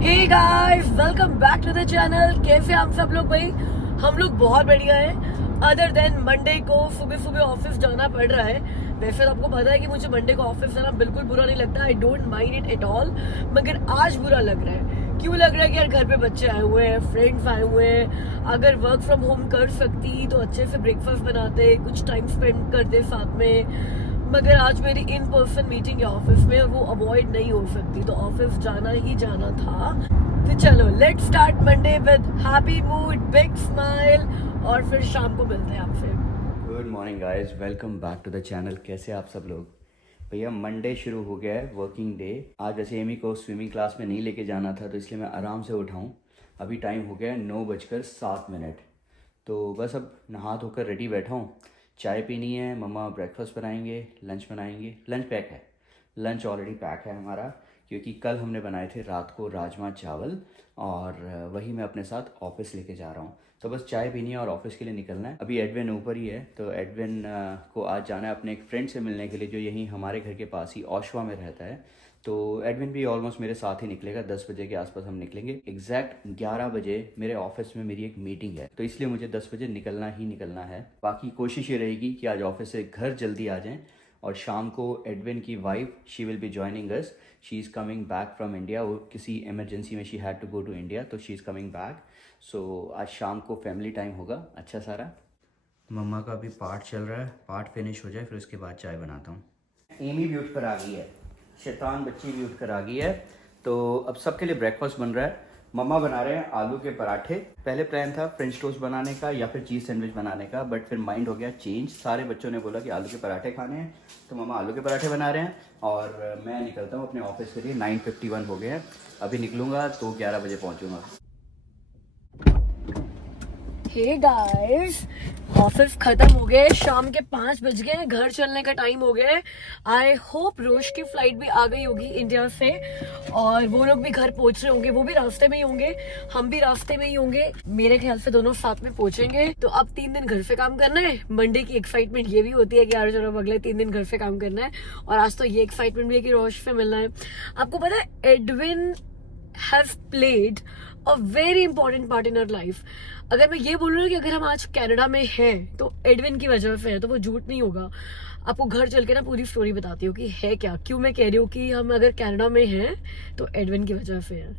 Hey guys, welcome back to the channel. कैसे आप सब लोग? भाई हम लोग बहुत बढ़िया हैं। अदर देन मंडे को सुबह सुबह ऑफिस जाना पड़ रहा है। वैसे तो आपको पता है कि मुझे मंडे को ऑफिस जाना बिल्कुल बुरा नहीं लगता। I don't mind it at all. मगर आज बुरा लग रहा है। क्यों लग रहा है कि यार घर पे बच्चे आए हुए हैं, फ्रेंड्स आए हुए हैं। अगर वर्क फ्रॉम होम कर सकती तो अच्छे से ब्रेकफास्ट बनाते, कुछ टाइम स्पेंड करते साथ में। मगर आज मेरी इन पर्सन मीटिंग है ऑफिस में और वो अवॉइड नहीं हो सकती, तो ऑफिस जाना ही जाना था। तो चलो let's start Monday with happy mood, big smile और फिर शाम को मिलते हैं आपसे। Good morning guys, welcome back to the channel. कैसे आप सब लोग? भैया मंडे शुरू हो गया है, वर्किंग डे। आज वैसे एमी को स्विमिंग क्लास में नहीं लेके जाना था, तो इसलिए मैं आराम से उठाऊँ। अभी टाइम हो गया है 9:07। तो बस अब नहा धोकर रेडी बैठा हूँ। चाय पीनी है, मम्मा ब्रेकफास्ट बनाएंगे, लंच बनाएंगे। लंच पैक है, लंच ऑलरेडी पैक है हमारा, क्योंकि कल हमने बनाए थे रात को राजमा चावल, और वही मैं अपने साथ ऑफिस लेके जा रहा हूँ। तो बस चाय पीनी है और ऑफिस के लिए निकलना है। अभी एडविन ऊपर ही है, तो एडविन को आज जाना है अपने एक फ्रेंड से मिलने के लिए, जो यहीं हमारे घर के पास ही ओशवा में रहता है। तो एडविन भी ऑलमोस्ट मेरे साथ ही निकलेगा। 10 बजे के आसपास हम निकलेंगे। एग्जैक्ट 11 बजे मेरे ऑफिस में मेरी एक मीटिंग है, तो इसलिए मुझे 10 बजे निकलना ही निकलना है। बाकी कोशिश ये रहेगी कि आज ऑफिस से घर जल्दी आ जाएं, और शाम को एडविन की wife, she will be joining us. She is coming back from India. वो किसी इमरजेंसी में she had to go to India, तो she is coming back. So आज शाम को फैमिली टाइम होगा अच्छा सारा। मम्मा का अभी पार्ट चल रहा है, पार्ट फिनिश हो जाए फिर उसके बाद चाय बनाता हूँ। एमी भी उठ कर आ गई है, शैतान बच्ची भी उठ कर आ गई है। तो अब सबके लिए ब्रेकफास्ट बन रहा है। मम्मा बना रहे हैं आलू के पराठे। पहले प्लान था फ्रेंच टोस्ट बनाने का या फिर चीज़ सैंडविच बनाने का, बट फिर माइंड हो गया चेंज। सारे बच्चों ने बोला कि आलू के पराठे खाने हैं, तो मम्मा आलू के पराठे बना रहे हैं। और मैं निकलता हूँ अपने ऑफिस के लिए। 9:51 हो गए हैं। अभी निकलूँगा तो 11 बजे पहुँचूँगा। हे गाइस, ऑफिस खत्म हो गए, शाम के 5 बज गए, घर चलने का टाइम हो गया है। आई होप रोश की फ्लाइट भी आ गई होगी इंडिया से, और वो लोग भी घर पहुंच रहे होंगे। वो भी रास्ते में ही होंगे, हम भी रास्ते में ही होंगे। मेरे ख्याल से दोनों साथ में पहुंचेंगे। तो अब 3 दिन घर से काम करना है। मंडे की एक्साइटमेंट ये भी होती है कि यार चलो अगले 3 दिन घर से काम करना है, और आज तो ये एक्साइटमेंट भी है कि रोश से मिलना है। आपको पता है Edwin have played a very important part in our life. अगर मैं ये बोलूँ ना कि अगर हम आज कनाडा में हैं तो एडविन की वजह से है, तो वो झूठ नहीं होगा। आपको घर चल के ना पूरी स्टोरी बताती हूँ कि है क्या, क्यों मैं कह रही हूँ कि हम अगर कनाडा में हैं तो एडविन की वजह से है।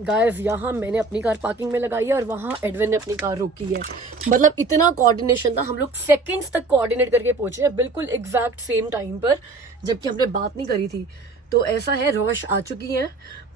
गाइस, यहाँ मैंने अपनी कार पार्किंग में लगाई है और वहाँ एडविन ने अपनी कार रोकी है। मतलब इतना कोऑर्डिनेशन था, हम लोग सेकंड्स तक कोऑर्डिनेट करके पहुंचे हैं, बिल्कुल एग्जैक्ट सेम टाइम पर, जबकि हमने बात नहीं करी थी। तो ऐसा है, रोश आ चुकी है।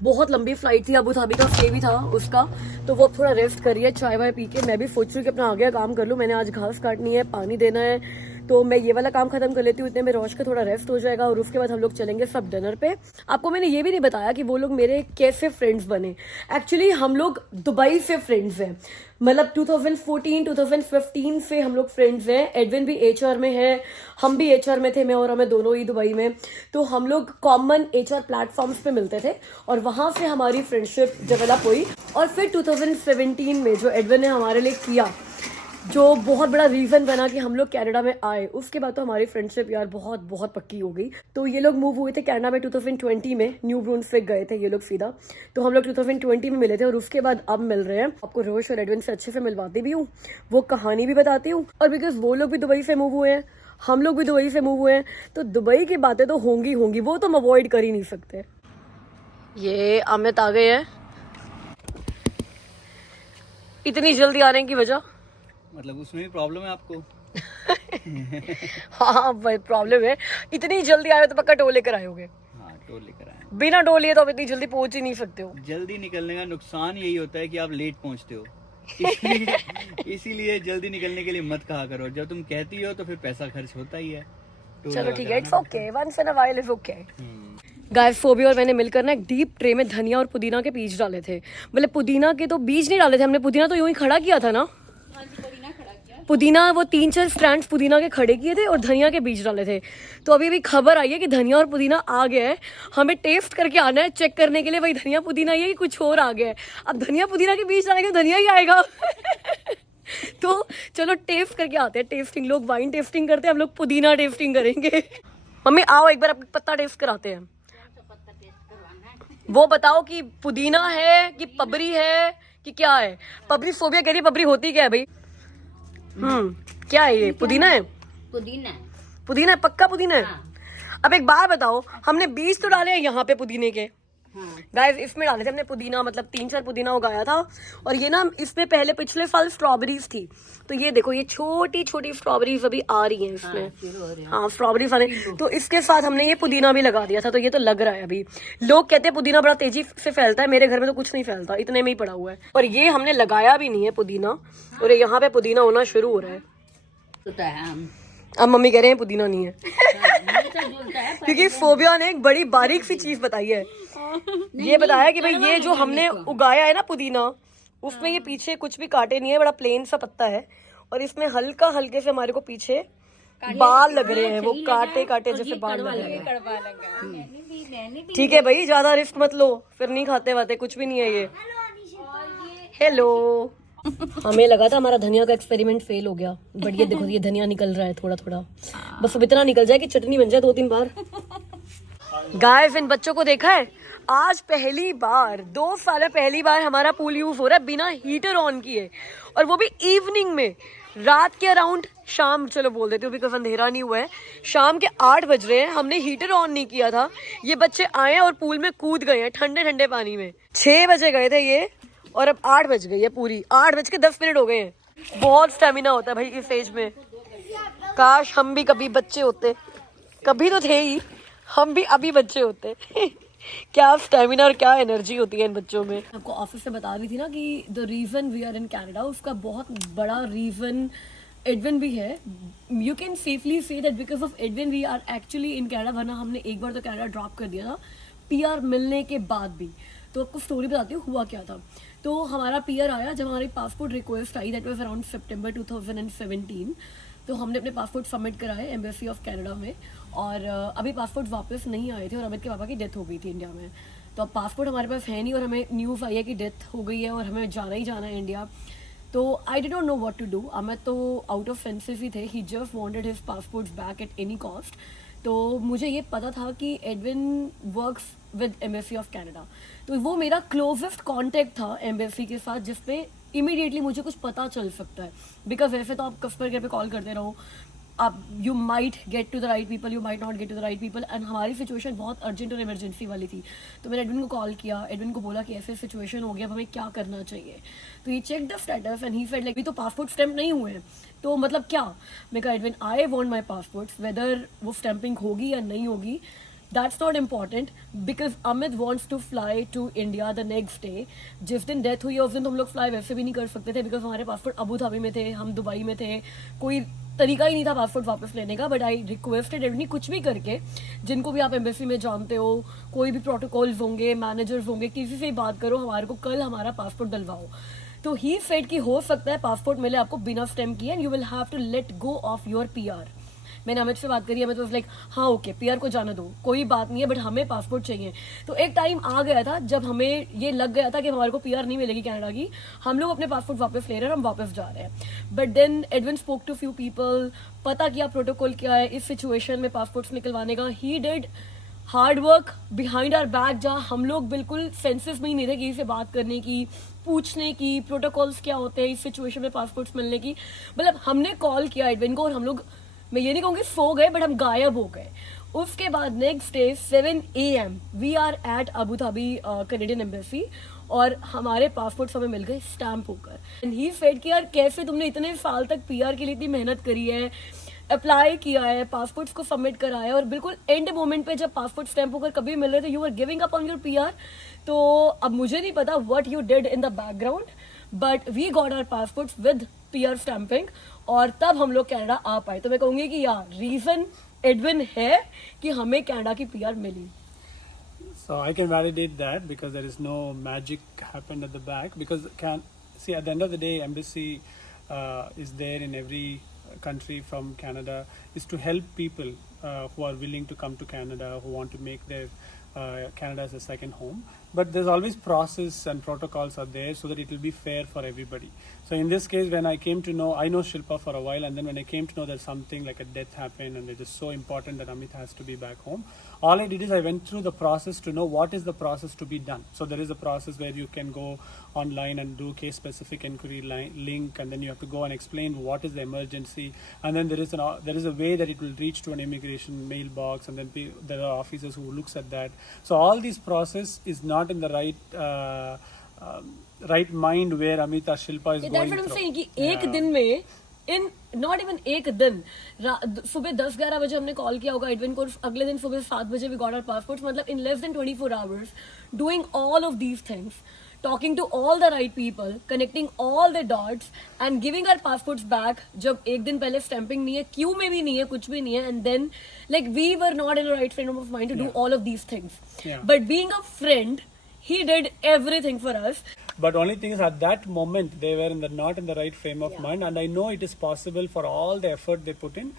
बहुत लंबी फ्लाइट थी, अबू धाबी का स्टे भी था उसका, तो वो थोड़ा रेस्ट करी है चाय वाय पी के। मैं भी सोच रही हूँ कि अपना आगे काम कर लूँ। मैंने आज घास काटनी है, पानी देना है, तो मैं ये वाला काम खत्म कर लेती हूँ। इतने में रोश का थोड़ा रेस्ट हो जाएगा, और उसके बाद हम लोग चलेंगे सब डिनर पे। आपको मैंने ये भी नहीं बताया कि वो लोग मेरे कैसे फ्रेंड्स बने। एक्चुअली हम लोग दुबई से फ्रेंड्स हैं। मतलब 2014-2015 से हम लोग फ्रेंड्स हैं। एडविन भी एचआर में है, हम भी एचआर में थे, मैं और हमें दोनों ही दुबई में। तो हम लोग कॉमन एचआर प्लेटफॉर्म्स पे मिलते थे, और वहां से हमारी फ्रेंडशिप डेवलप हुई। और फिर 2017 में जो एडविन ने हमारे लिए किया, जो बहुत बड़ा रीजन बना कि हम लोग कनाडा में आए, उसके बाद तो हमारी फ्रेंडशिप यार बहुत बहुत पक्की हो गई। तो ये लोग मूव हुए थे कनाडा में 2020 में, न्यू ब्रुंसविक गए थे ये लोग सीधा। तो हम लोग 2020 में मिले थे, और उसके बाद अब मिल रहे हैं। आपको रोश और एडविन से अच्छे से मिलवाती भी हूँ, वो कहानी भी बताती हूँ। और बिकॉज वो लोग भी दुबई से मूव हुए हैं, हम लोग भी दुबई से मूव हुए हैं, तो दुबई की बातें तो होंगी होंगी, वो तो हम अवॉइड कर ही नहीं सकते। ये अमित आ गए हैं। इतनी जल्दी आने की वजह मतलब उसमें भी प्रॉब्लम है आपको? हाँ भाई, प्रॉब्लम है। इतनी जल्दी आए हो तो पक्का टोल लेकर आए होगे। हाँ, टोल लेकर आए। बिना टोल लिए तो आप इतनी जल्दी पहुंच ही नहीं सकते हो। जल्दी निकलने का नुकसान यही होता है कि आप लेट पहुंचते हो। इसीलिए जल्दी निकलने के लिए मत कहा करो। जब तुम कहती हो तो फिर पैसा खर्च होता ही है। चलो ठीक है, it's okay, once in a while is okay. Guys, Phoebe और मैंने मिलकर ना एक डीप ट्रे में धनिया और पुदीना के बीज डाले थे। मतलब पुदीना के तो बीज नहीं डाले थे हमने, पुदीना तो यूं ही खड़ा किया था ना। पुदीना वो 3-4 स्ट्रैंड्स पुदीना के खड़े किए थे, और धनिया के बीज डाले थे। तो अभी भी खबर आई है कि धनिया और पुदीना आ गया है। हमें टेस्ट करके आना है, चेक करने के लिए भाई धनिया पुदीना ही है कि कुछ और आ गया है। अब धनिया पुदीना के बीज डालेंगे, धनिया ही आएगा। तो चलो टेस्ट करके आते हैं। टेस्टिंग, लोग वाइन टेस्टिंग करते हैं, हम लोग पुदीना टेस्टिंग करेंगे। मम्मी आओ एक बार अपना पत्ता टेस्ट कराते हैं। वो बताओ कि पुदीना है कि पबरी है कि क्या है? पबरी फोबिया कह रही है, पबरी होती क्या है भाई? क्या है ये? पुदीना है? पुदीना है। पुदीना है, पक्का पुदीना है? हाँ। अब एक बात बताओ, हमने बीज तो डाले हैं यहाँ पे पुदीने के हाँ। गाइस, इसमें डाले थे हमने पुदीना, मतलब 3-4 पुदीना उगाया था। और ये ना, इसमें पहले पिछले साल स्ट्रॉबेरीज थी, तो ये देखो ये छोटी छोटी स्ट्रॉबेरीज अभी आ रही हैं इसमें। हाँ, स्ट्रॉबेरीज आने, तो इसके साथ हमने ये पुदीना भी लगा दिया था, तो ये तो लग रहा है अभी। लोग कहते हैं पुदीना बड़ा तेजी से फैलता है, मेरे घर में तो कुछ नहीं फैलता, इतने में ही पड़ा हुआ है। और ये हमने लगाया भी नहीं है पुदीना, और यहाँ पे पुदीना होना शुरू हो रहा है। अब मम्मी कह रहे हैं पुदीना नहीं है क्योंकि फोबिया ने एक बड़ी बारीक सी चीज बताई है। ये बताया कि भाई ये जो हमने उगाया है ना पुदीना, उसमें ये पीछे कुछ भी काटे नहीं है, बड़ा प्लेन सा पत्ता है, और इसमें हल्के से हमारे को पीछे बाल लग रहे हैं, वो काटे काटे जैसे बाल लग रहे हैं। ठीक है भाई, ज्यादा रिस्क मत लो, फिर नहीं खाते वाते, कुछ भी नहीं है ये। हेलो। हमें लगा था हमारा धनिया का एक्सपेरिमेंट फेल हो गया, बट ये देखो ये धनिया निकल रहा है थोड़ा थोड़ा, बस अब इतना निकल जाए कि चटनी बन जाए 2-3 बार। गाइस, इन बच्चों को देखा है, आज पहली बार 2 साल में पहली बार हमारा पूल यूज हो रहा है बिना हीटर ऑन किए, और वो भी इवनिंग में, रात के अराउंड, शाम चलो बोल देते हो बिकॉज अंधेरा नहीं हुआ है, शाम के 8 बज रहे हैं, हमने हीटर ऑन नहीं किया था। ये बच्चे आए और पूल में कूद गए हैं ठंडे ठंडे पानी में। 6 बजे गए थे ये, और अब 8 बज गई है, पूरी 8:10 हो गए हैं। बहुत स्टेमिना होता है भाई इस एज में। काश हम भी कभी बच्चे होते, कभी तो थे ही, हम भी अभी बच्चे होते क्या स्टेमिना और क्या एनर्जी होती है इन बच्चों में। आपको ऑफिस से बता रही थी ना कि the reason we are in Canada, उसका बहुत बड़ा रीजन एडविन भी है। You can safely say that because of Edwin we are actually in Canada, वरना हमने एक बार तो कनाडा ड्रॉप कर दिया था पीआर मिलने के बाद भी। तो आपको स्टोरी बताती हूँ हुआ क्या था। तो हमारा पीआर आया जब हमारी पासपोर्ट रिक्वेस्ट आई, दैट वाज अराउंड सितंबर 2017। तो हमने अपने पासपोर्ट सबमिट कराए एम्बेसी ऑफ कनाडा में, और अभी पासपोर्ट वापस नहीं आए थे, और अमित के पापा की डेथ हो गई थी इंडिया में। तो अब पासपोर्ट हमारे पास है नहीं, और हमें न्यूज़ आई है कि डेथ हो गई है और हमें जाना ही जाना है इंडिया। तो I did not know what to do. Amit तो आउट ऑफ फेंसेस ही थे, he just wanted his passports back at any cost. तो मुझे ये पता था कि Edwin works with embassy of Canada, तो वो मेरा क्लोजेस्ट कॉन्टेक्ट था एम्बेसी के साथ, जिसपे इमीडिएटली मुझे कुछ पता चल सकता है। बिकॉज वैसे तो आप कस्टमर केयर पे कॉल करते रहो, आप you might get to the right people, you might not get to the right people, and हमारी सिचुएशन बहुत अर्जेंट और इमरजेंसी वाली थी। तो मैंने एडविन को कॉल किया, एडविन को बोला कि ऐसे सिचुएशन हो गया, अब हमें क्या करना चाहिए। तो ये check the status and he said like, तो पासपोर्ट स्टैम्प नहीं हुए हैं, तो मतलब क्या। मैं कहा Edwin, I want my passports, whether वो स्टैंपिंग होगी या नहीं होगी that's not important, because Amit wants to fly to India the next day. जिस दिन डेथ हुई है उस दिन तो हम लोग फ्लाई वैसे भी नहीं कर सकते थे, बिकॉज हमारे पासपोर्ट अबू धाबी में थे, हम दुबई में थे, कोई तरीका ही नहीं था पासपोर्ट वापस लेने का। बट आई रिक्वेस्टेड एडविन, कुछ भी करके, जिनको भी आप एम्बेसी में जानते हो, कोई भी प्रोटोकॉल्स होंगे, मैनेजर्स होंगे, किसी से ही बात करो, हमारे को कल हमारा पासपोर्ट डलवाओ। तो ही सेड कि हो सकता है पासपोर्ट मिले आपको बिना स्टैम्प किए, and you will have to let go of your PR. मैंने अमित से बात करी, अमित वाज लाइक हाँ ओके, पीआर को जाने दो, कोई बात नहीं है, बट हमें पासपोर्ट चाहिए। तो एक टाइम आ गया था जब हमें ये लग गया था कि हमारे को पीआर नहीं मिलेगी कनाडा की, हम लोग अपने पासपोर्ट वापस ले रहे हैं, हम वापस जा रहे हैं। But then Edwin spoke to few people, पता किया प्रोटोकॉल क्या है इस सिचुएशन में पासपोर्ट्स निकलवाने का। He did hard work behind our back, जहाँ हम लोग बिल्कुल सेंसेस में ही नहीं थे किसी से बात करने की, पूछने की प्रोटोकॉल्स क्या होते हैं इस सिचुएशन में पासपोर्ट्स मिलने की। मतलब हमने कॉल किया एडविन को, और हम लोग, मैं ये नहीं कहूँगी सो गए, बट हम गायब हो गए। उसके बाद next day 7 AM we are at Abu Dhabi Canadian embassy, और हमारे पासपोर्ट्स हमें मिल गए स्टैम्प होकर। एंड ही सेड कि यार कैसे तुमने इतने साल तक पीआर के लिए इतनी मेहनत करी है, अप्लाई किया है, पासपोर्ट्स को सबमिट करा है, और बिल्कुल एंड मोमेंट पे जब पासपोर्ट स्टैम्प होकर कभी मिल रहे थे, you are giving up on your PR. तो अब मुझे नहीं पता what you did in the background, but we got our passports with PR stamping, और तब हम लोग कनाडा आ पाए। तो मैं कहूंगी कि यार रीजन एडविन है कि हमें कनाडा की पीआर मिली। So I can validate that, because there is no magic happened at the back, because see at the end of the day, embassy is there in every country from Canada, is to help people who are willing to come to Canada, who want to make their Canada as a second home. but there's always process and protocols are there so that it will be fair for everybody. So in this case, when I came to know, I know Shilpa for a while, and then when I came to know that something like a death happened and it is so important that Amit has to be back home, all I did is I went through the process to know what is the process to be done. So there is a process where you can go online and do case specific inquiry link, and then you have to go and explain what is the emergency, and then there is a way that it will reach to an immigration mailbox, and then there are officers who looks at that. So all this process is not in the right mind where Amita Shilpa is Yeah, going that's what I'm through. saying कि एक दिन में in not even एक दिन सुबह 10-11 बजे हमने call किया होगा एडविन को, अगले दिन सुबह 7 बजे we got our passports. मतलब in less than 24 hours doing all of these things, talking to all the right people, connecting all the dots and giving our passports back जब एक दिन पहले stamping नहीं है, क्यू में भी नहीं है, कुछ भी नहीं है, and then like we were not in a right frame of mind to do all of these things. Yeah. But being a friend, he did everything for us. But only thing is, at that moment they were not in the right frame of mind, and I know it is possible for all the effort they put in.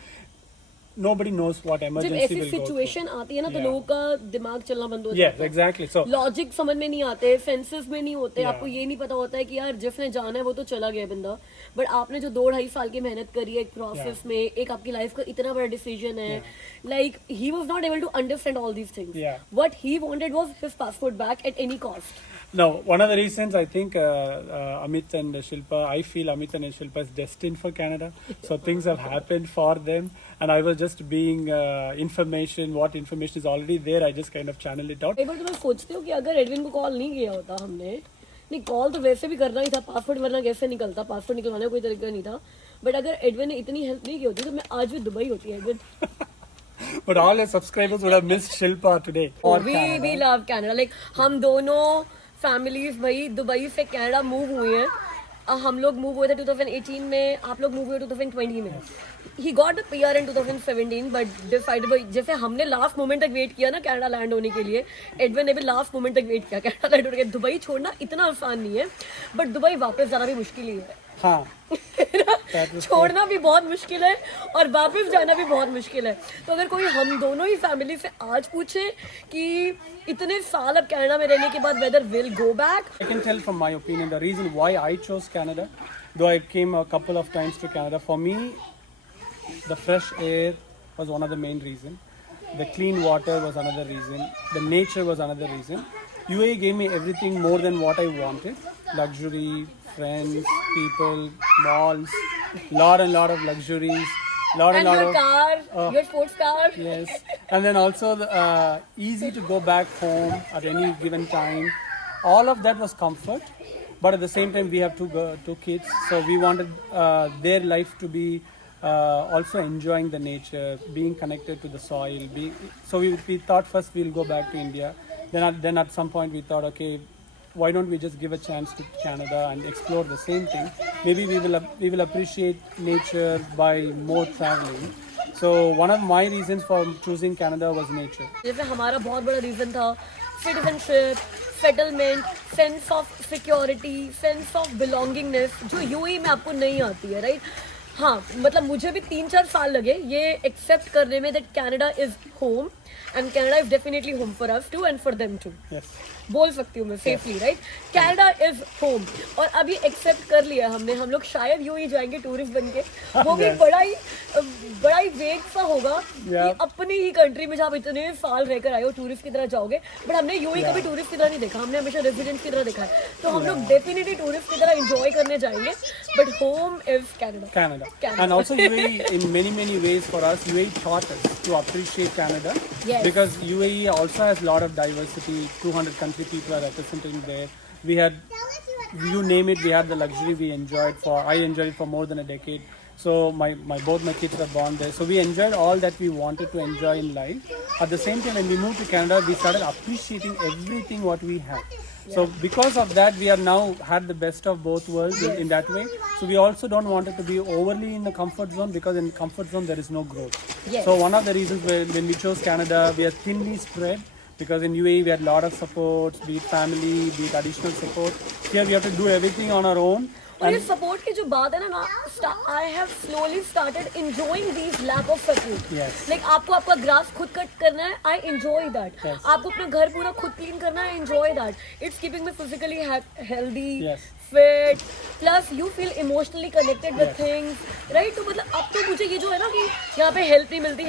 Nobody knows what जब emergency ऐसी will go through. Situation आती है ना तो Yeah. लोगों का दिमाग चलना बंद हो Yes, जाता है. exactly. So लॉजिक समझ में नहीं आते, फेंसेस में नहीं होते, Yeah. आपको ये नहीं पता होता है कि यार जिसने जाना है वो तो चला गया बंदा, बट आपने जो 2-2.5 साल की मेहनत करी है एक प्रोसेस में, एक आपकी लाइफ का इतना बड़ा डिसीजन है, like he was not able to understand all these things. Yeah. What he wanted was his passport back at any cost. now, one of the reasons I think Amit and Shilpa, I feel Amit and Shilpa is destined for Canada. So things have happened for them, and I was just being information. What information is already there, I just kind of channel it out. एक बार तो मैं सोचती हूँ कि अगर Edwin को call नहीं किया होता हमने, नहीं कॉल तो वैसे भी करना ही था, पासपोर्ट वरना कैसे निकलता, पासपोर्ट निकलवाने का कोई तरीका नहीं था, बट अगर एडविन ने इतनी हेल्प नहीं की होती तो मैं आज भी दुबई होती Edwin. But all your subscribers would have missed Shilpa today. Or Canada. We love Canada. Like हम दोनों फैमिलीज भाई दुबई से कनाडा मूव हुए हैं. हम लोग मूव हुए थे 2018 में, आप लोग मूव हुए 2020 में. He got a PR in 2017 but decided, जैसे हमने लास्ट मोमेंट तक वेट किया ना कनाडा लैंड होने के लिए, एडविन ने भी लास्ट मोमेंट तक वेट किया कनाडा लैंड होने के लिए. दुबई छोड़ना इतना आसान नहीं है, बट दुबई वापस जाना भी मुश्किल ही है. हाँ. छोड़ना भी बहुत मुश्किल है और वापस जाना भी बहुत मुश्किल है. तो अगर कोई हम दोनों ही फैमिली से आज पूछे कि इतने साल अब कनाडा में रहने के बाद whether will go back, I can tell from my opinion the reason why I chose Canada, though I came a couple of times to Canada. For me, the fresh air was one of the main reasons. The clean water was another reason. The nature was another reason. UAE gave me everything more than what I wanted. Luxury, friends, people, malls, lot of luxuries. and your car, your sports car. Yes, and then also easy to go back home at any given time. All of that was comfort, but at the same time we have two kids, so we wanted their life to be also enjoying the nature, being connected to the soil. So we thought first we'll go back to India. Then at some point we thought, okay, why don't we just give a chance to Canada and explore the same thing? Maybe we will appreciate nature by more traveling. So one of my reasons for choosing Canada was nature. जैसे हमारा बहुत बड़ा reason था citizenship, settlement, sense of security, sense of belongingness जो UAE में आपको नहीं आती है, राइट? हाँ, मतलब मुझे भी 3-4 साल लगे ये एक्सेप्ट करने में that Canada is home and Canada is definitely home for us too and for them too. Yes. बोल सकती हूँ मैं safely, right? Canada is home. और अभी एक्सेप्ट कर लिया हमने, हम लोग शायद यूं ही जाएंगे टूरिस्ट बन के. वो भी बड़ा ही वेग सा होगा कि अपनी ही कंट्री में जहाँ आप इतने साल रहकर आए हो टूरिस्ट की तरह जाओगे, बट हमने यूं कभी टूरिस्ट की तरह नहीं देखा, हमने हमेशा रेजिडेंट की तरह देखा है. तो हम लोग डेफिनेटली टूरिस्ट की तरह एंजॉय करने जाएंगे, but home is Canada. Canada. And also UAE in many ways for us, UAE taught us to appreciate Canada. Yes. Because UAE also has a lot of diversity, 200 country people are represented there. We had, you name it, we had the luxury we enjoyed I enjoyed it for more than a decade. So both my kids were born there. So we enjoyed all that we wanted to enjoy in life. At the same time, when we moved to Canada, we started appreciating everything what we had. So because of that, we are now had the best of both worlds in that way. So we also don't want it to be overly in the comfort zone, because in comfort zone there is no growth. Yes. So one of the reasons when we chose Canada, we are thinly spread, because in UAE we had a lot of supports, be it family, be it additional support. Here we have to do everything on our own. और ये support की जो बात है ना, I have slowly started enjoying these lack of support. Yes. Like आपको आपका grass खुद कट करना है, आई एंजॉय दैट. Yes. आपको अपना घर पूरा खुद क्लीन करना है, enjoy that. It's keeping me physically healthy, Yes. Fit, plus you feel emotionally connected with things, right. तो मतलब अब तो मुझे ये जो है ना कि यहाँ पे हेल्प नहीं मिलती,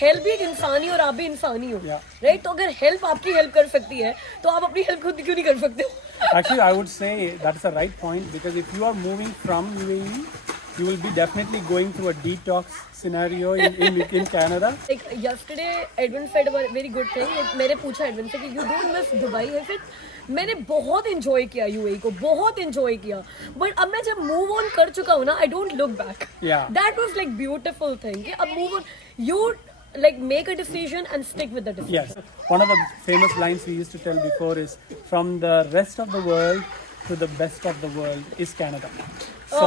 हेल्प भी एक इंसान ही और आप भी इंसान ही हो, Yeah. राइट. तो अगर हेल्प आपकी हेल्प कर सकती है तो आप अपनी हेल्प खुद क्यों नहीं कर सकते हो? Actually, I would say that's a right point, because if you are moving from UAE, you will be definitely going through a detox scenario in Canada. Like yesterday, Edwin said a very good thing. मैंने पूछा Edwin से कि you don't miss Dubai. I said मैंने बहुत enjoy किया UAE को, बहुत enjoy किया. But अब मैं जब move on कर चुका हूँ ना, I don't look back. Yeah. That was like beautiful thing. कि अब move on, you like make a decision and stick with the decision. Yes. One of the famous lines we used to tell before is, from the rest of the world to the best of the world is Canada. So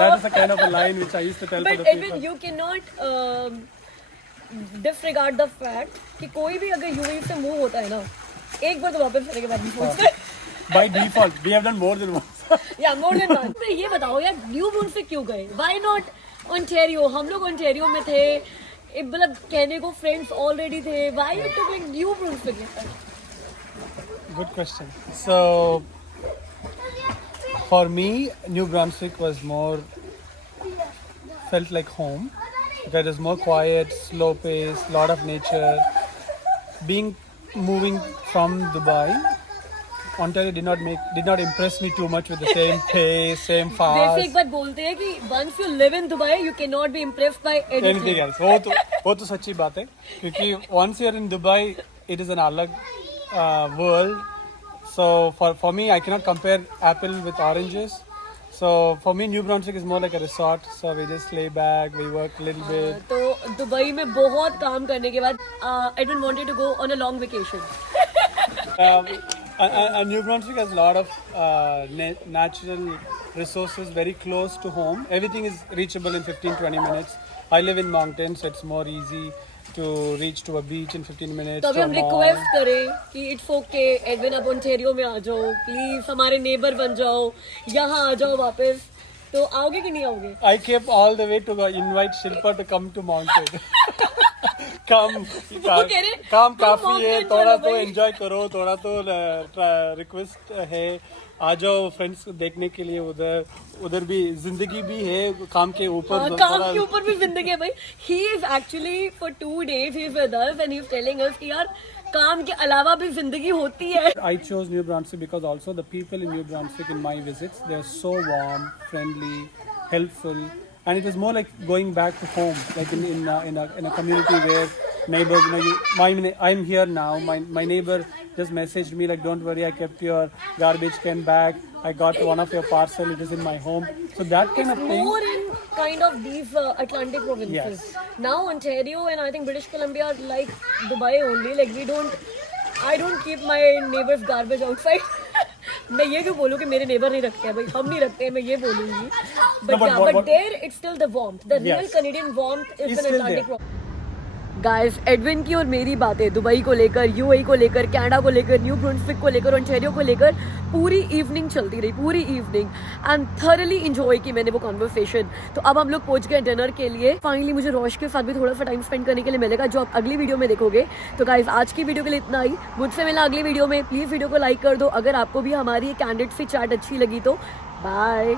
that is the kind of a line which I used to tell But for the Edwin, people. you cannot disregard the fact कि कोई भी अगर UAE से move होता है ना, एक बार तो वापस आने के बाद नहीं सोचते. By default, we have done more than once. या मोर देन वन. ये बताओ यार, न्यू ब्रुंसविक क्यों गए? Why not Ontario? हम लोग ओंटारियो में थे, मतलब कहने को फ्रेंड्स ऑलरेडी थे. Why you took like New Brunswick? Good question. So, for me, New Brunswick was more, felt like home. That is more quiet, slow pace, lot of nature. Moving from Dubai, Ontario did not impress me too much with the same pace, same fast. वैसे एक बात बोलते हैं कि once you live in Dubai, you cannot be impressed by anything. Anything else. वो तो सच्ची बात है, क्योंकि once you're in Dubai, it is an अलग world. So for me, I cannot compare apple with oranges. So for me, New Brunswick is more like a resort. So we just lay back, we work a little bit. तो Dubai में बहुत काम करने के बाद Edwin wanted to go on a long vacation. And New Brunswick has a lot of natural resources very close to home. Everything is reachable in 15-20 minutes. I live in mountains, so it's more easy to reach to a beach in 15 minutes. तो अभी to a हम mall. Request करें कि it's okay Edwin, आप Ontario में आ जाओ please, हमारे neighbour बन जाओ, यहाँ आ जाओ वापस. तो आओगे कि नहीं आओगे? I came all the way to invite Shilpa to come to mountain. Come, कह रहे, काम तुम काफी है, mountain थोड़ा चलो तो भाई. एंजॉय करो, थोड़ा तो रिक्वेस्ट है, आ जाओ फ्रेंड्स को देखने के लिए. उधर भी जिंदगी भी है, काम के ऊपर काम के ऊपर भी जिंदगी है भाई. He is actually for 2 days he is with us and he is telling us कि यार काम के अलावा भी जिंदगी होती है. I chose New Brunswick because also the people in New Brunswick in my visits, they are so warm, friendly, helpful, and it is more like going back to home, like in a community where neighbors, I'm here now. My neighbor just messaged me like, don't worry, I kept your garbage can back. I got one of your parcel. It is in my home. So that kind of thing. More in kind of these Atlantic provinces. Yes. Now Ontario and I think British Columbia are like Dubai only. Like I don't keep my neighbor's garbage outside. मैं ये क्यों बोलूँ कि मेरे neighbour नहीं रखते हैं भाई, हम नहीं रखते हैं, मैं ये बोलूँगी. But there it's still the warmth. The real Yes. Canadian warmth is It's an still Atlantic there. province. Guys, Edwin की और मेरी बातें दुबई को लेकर, यूएई को लेकर, कनाडा को लेकर, न्यू ब्रुंसविक को लेकर, ओंटारियो को लेकर पूरी इवनिंग चलती रही, पूरी इवनिंग, एंड थॉरली इंजॉय की मैंने वो कॉन्वर्सेशन. तो अब हम लोग पहुंच गए डिनर के लिए. फाइनली मुझे रोश के साथ भी थोड़ा सा टाइम स्पेंड करने के लिए मिलेगा, जो आप अगली वीडियो में देखोगे. तो गाइस, आज की वीडियो के लिए इतना ही. मुझसे मिलना अगली वीडियो में. प्लीज वीडियो को लाइक कर दो. अगर आपको भी हमारी कैंडिडेट से चैट अच्छी लगी तो बाय.